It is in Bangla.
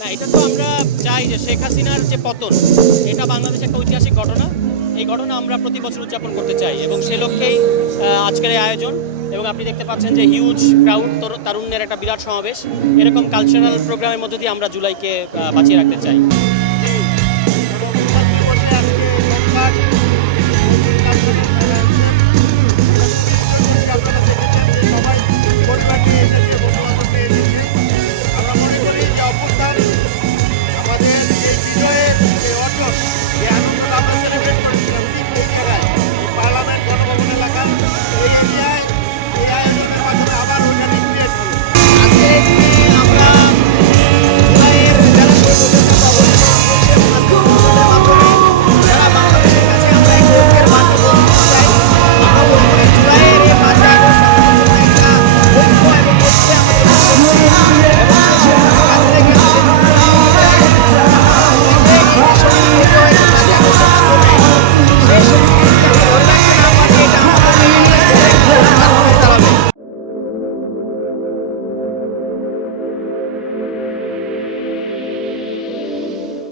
না, এটা তো আমরা চাই যে শেখ হাসিনার যে পতন, এটা বাংলাদেশের একটা ঐতিহাসিক ঘটনা। এই ঘটনা আমরা প্রতি বছর উদযাপন করতে চাই এবং সে লক্ষ্যেই আজকের এই আয়োজন। এবং আপনি দেখতে পাচ্ছেন যে হিউজ ক্রাউড, তারুণ্যের একটা বিরাট সমাবেশ। এরকম কালচারাল প্রোগ্রামের মধ্যে দিয়ে আমরা জুলাইকে বাঁচিয়ে রাখতে চাই।